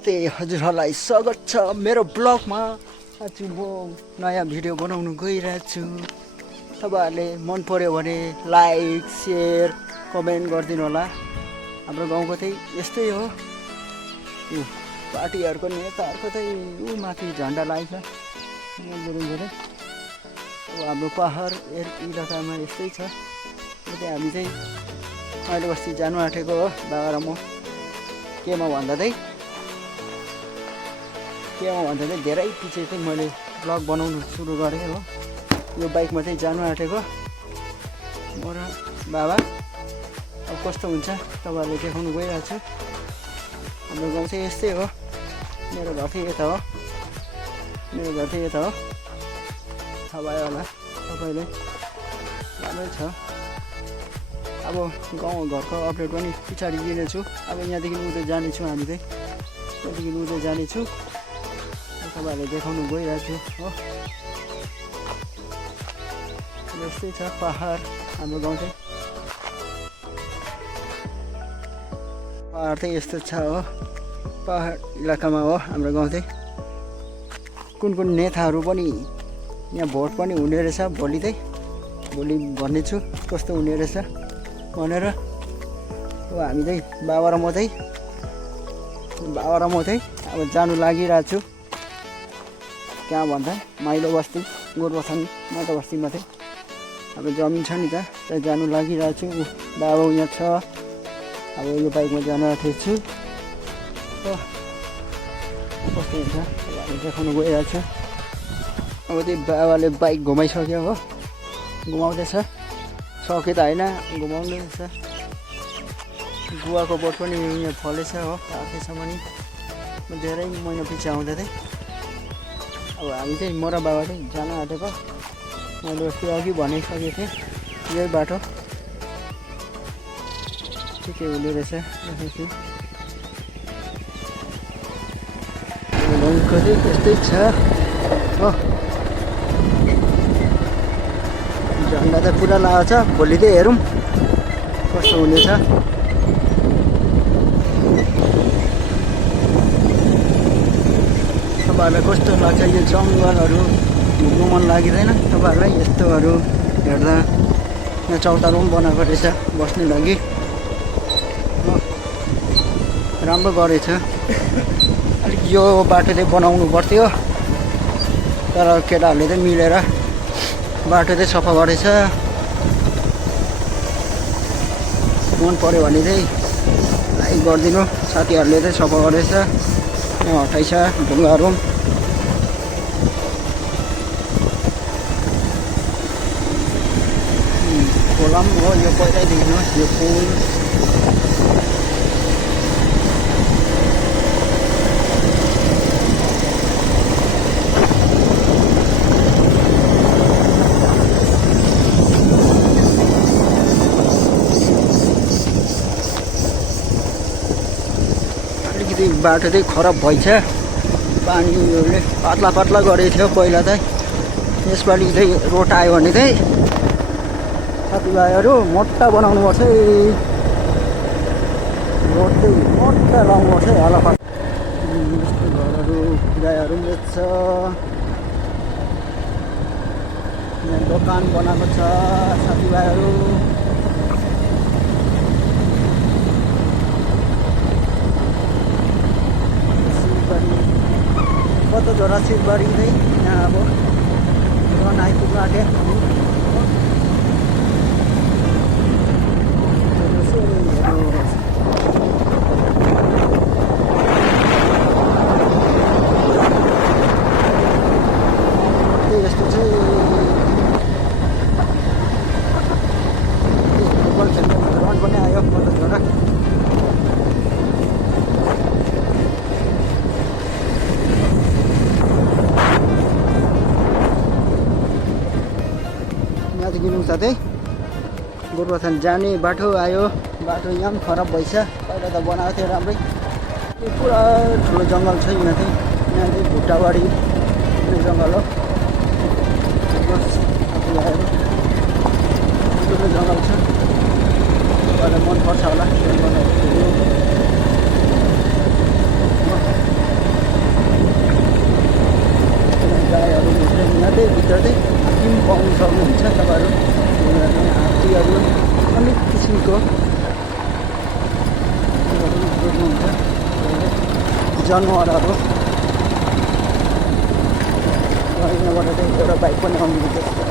नमस्ते हजुरहरूलाई स्वागत छ मेरो ब्लगमा। आज म नयाँ भिडियो बनाउनु गइरहेको छु। तपाईँहरूले मन पर्यो भने लाइक सेयर कमेन्ट गरिदिनु होला। हाम्रो गाउँको चाहिँ यस्तै हो। पार्टीहरूको नेताहरूको चाहिँ माथि झन्डा लगाइन्छ। अब हाम्रो पहाड इलाकामा यस्तै छ। हामी चाहिँ अहिले बस्ती जानु आँटेको हो बाबा र म। केमा भन्दा चाहिँ धेरै पछि चाहिँ मैले ब्लग बनाउनु सुरु गरेँ हो। यो बाइकमा चाहिँ जानु आँटेको म र बाबा। अब कस्तो हुन्छ तपाईँहरूले देखाउनु गइरहेको छु। हाम्रो गाउँ चाहिँ यस्तै हो। मेरो घर चाहिँ यता हो। थाहा भयो होला तपाईँले। राम्रै छ। अब गाउँ घरको अपडेट पनि पछाडि दिनेछु। अब यहाँदेखि उतै जानेछु। हामी चाहिँ यहाँदेखि उतै जानेछु। तपाईँहरूले देखाउनु गइरहेको छु हो। यस्तै छ पहाड हाम्रो गाउँ चाहिँ। पहाड चाहिँ यस्तो छ हो। पहाड इलाकामा हो हाम्रो गाउँ चाहिँ। कुन नेताहरू पनि यहाँ भोट पनि हुने रहेछ। भोलि भन्नेछु कस्तो हुने रहेछ भनेर। अब हामी चाहिँ बाबा र म चाहिँ अब जानु लागिरहेको छु। कहाँ भन्दा माइलो बस्ती गोरुबथान माटा बस्तीमा चाहिँ अब जमिन छ नि त। त्यहाँ जानु लागिरहेको छु। बाबा यहाँ छ। अब यो बाइकमा जानु आँटेको छु। कस्तो हुन्छ हामी देखाउनु गइरहेको छु। अब चाहिँ बाबाले बाइक घुमाइसक्यो हो। घुमाउँदैछ। सक्यो त होइन घुमाउँदैछ। गुवाको बोट पनि यहाँ फलेछ हो। पाकेछ पनि धेरै महिना पछि आउँदा चाहिँ अब हामी चाहिँ म र बाबा चाहिँ जान आँटेको। मैले अस्ति अघि भनिसकेको थिएँ यही बाटो के हुने रहेछ देखेको चाहिँ यस्तै छ हो। झन्डा त पुरा लगाएको छ। भोलि चाहिँ हेरौँ कस्तो हुनेछ। तपाईँहरूलाई कस्तो लाग्छ यो जङ्गलहरू घुम्नु मन लागिँदैन तपाईँहरूलाई? यस्तोहरू हेर्दा यहाँ चौतारो पनि बनाएको रहेछ बस्ने लागि। राम्रो गरेछ। अलिक यो बाटो चाहिँ बनाउनु पर्थ्यो तर केटाहरूले चाहिँ मिलेर बाटो चाहिँ सफा गरेछ। मन पर्यो भने चाहिँ लाइक गरिदिनु। साथीहरूले चाहिँ सफा गरेछ। यहाँ हटाइछ ढुङ्गाहरू। खोला पनि हो यो पहिल्यैदेखि हो यो पुल। अलिकति बाटो चाहिँ खराब भएछ। पानीहरूले पातला गरेको थियो पहिला चाहिँ। यसपालि चाहिँ रोड आयो भने चाहिँ साथीभाइहरू मोटा बनाउनु पर्छ है। रोड चाहिँ मोटा लाउनु पर्छ है। हलाफा यस्तो घरहरू गाईहरू पनि बेच्छ। यहाँ दोकान बनाएको छ साथीभाइहरू। कता झोडा सिलबारी चाहिँ यहाँ अब आइपुग्नु आँट्यो। यस्तो चाहिँ फुटबल खेल्ने ग्राउन्ड पनि आयो कता झोडा। यहाँदेखि उता चाहिँ गोरुबथान जाने बाटो आयो। बाटो यहाँ पनि खराब भएछ। पहिला त बनाएको थियो राम्रै। यो पुरा ठुलो जङ्गल छ यहाँ चाहिँ। यहाँ चाहिँ भुट्टाबारी जङ्गल हो। ठुलो जङ्गल छ। तपाईँलाई मनपर्छ होला। जनावरहरू यहाँबाट चाहिँ एउटा बाइक पनि आउनुहुन्छ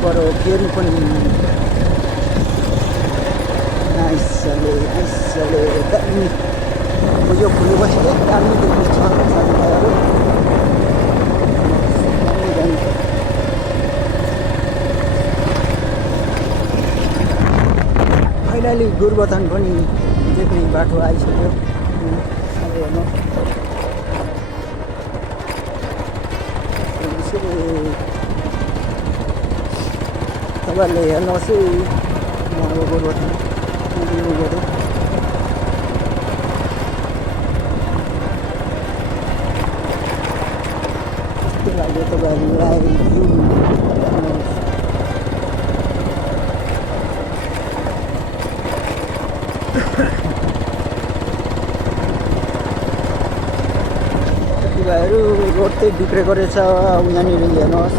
बडो फेरि पनि आइसले दामी यो फुलेपछि दामी देख्नु छ साथीभाइहरू फाइनली गोरुबथान पनि देख्ने बाटो आइसक्यो अब हेर्नु तपाईँहरूले हेर्नुहोस् है अब गोरुबथान गऱ्यो कस्तो लाग्यो तपाईँहरूलाई साथीभाइहरू रोड चाहिँ बिग्रेको रहेछ यहाँनिर हेर्नुहोस्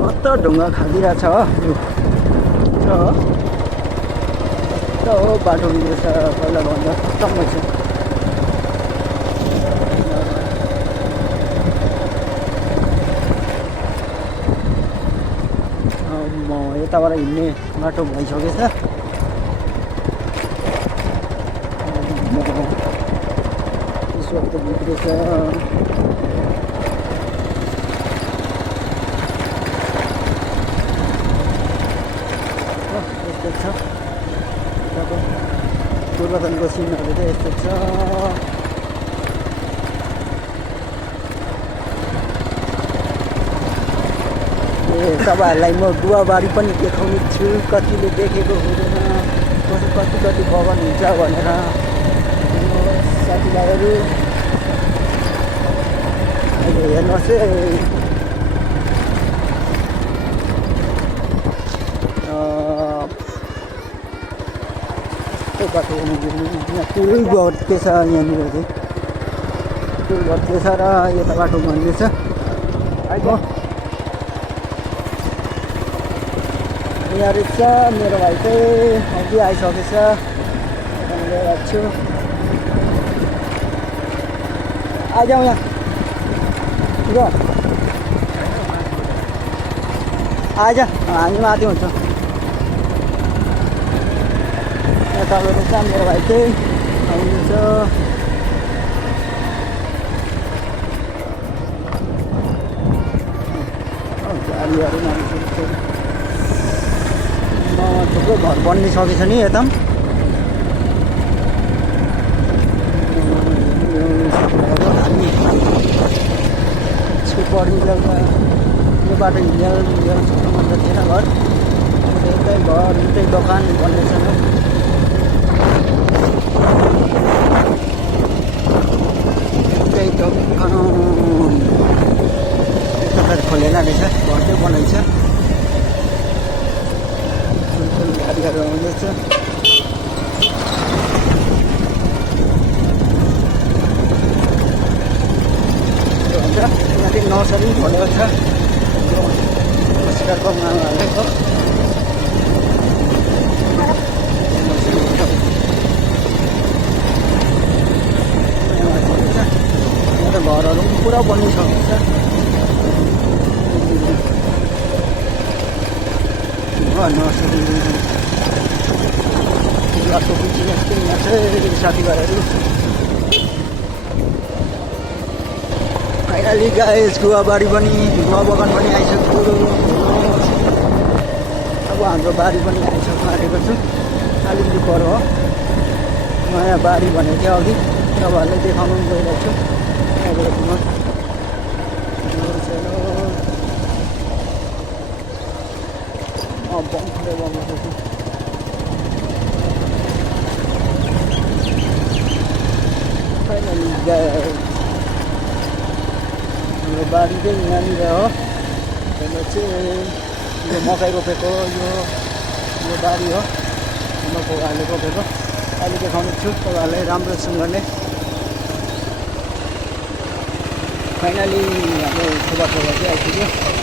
कस्तो ढुङ्गा खाँदिरहेछ हो हो बाटो बिग्रेछ पहिला भन्दा खत्तम भएछ म यताबाट हिँड्ने बाटो भइसकेछ यसो त बिग्रेछ यस्तो छ गोरुबथानको सिनहरू चाहिँ यस्तो छ तपाईँहरूलाई म गुवाबारी पनि देखाउने छु कतिले देखेको हुँदैन कति बगान हुन्छ भनेर साथीभाइहरू अहिले हेर्नुहोस् है बाटो यहाँ पुरै गर्थेछ यहाँनिर चाहिँ पुरै गर्थेछ र यता बाटो भन्दैछ यहाँ रहेछ मेरो भाइ चाहिँ अघि आइसकेछ लिएर छु आइजाउँ यहाँ ल आइज हामी माथि हुन्छ तपाईँको चाहिँ मेरो भाइ चाहिँ आउनुहुन्छ गाडीहरू थुप्रो घर बनिसकेछ नि यता पढिन्जेलमा यो बाटो हिँडेर छोटो मात्र थिएन घर एउटै घर एउटै दोकान बन्दैछ एउटै दोकान दोकान खोलेन रहेछ घर चाहिँ बनाइन्छ गाडीहरू आउँदैछ यहाँ नर्सरी खोलेको छ नमस्कारको मामाहरूको यहाँ त घरहरू पनि पुरा बनिसकेको छ नर्सरी बाटो पछि जस्तै यहाँ चाहिँ साथीभाइहरू फाइनली गाइस गुवाबारी पनि गुवा बगान पनि आइसक्यो अब हाम्रो बारी पनि आइसक्नु आँटेको छु अलिकति पर हो नयाँ बारी भनेको थियो अघि तपाईँहरूलाई देखाउनु गइरहेको छु बम्फले बनाएको छु फाइनली हाम्रो बारी चाहिँ यहाँनिर हो त्यसले चाहिँ यो मकै रोपेको यो बारी हो मकैहरूले रोपेको अहिले देखाउने छु तपाईँहरूलाई राम्रोसँगले फाइनली हाम्रो ठुला चाहिँ आइपुग्यो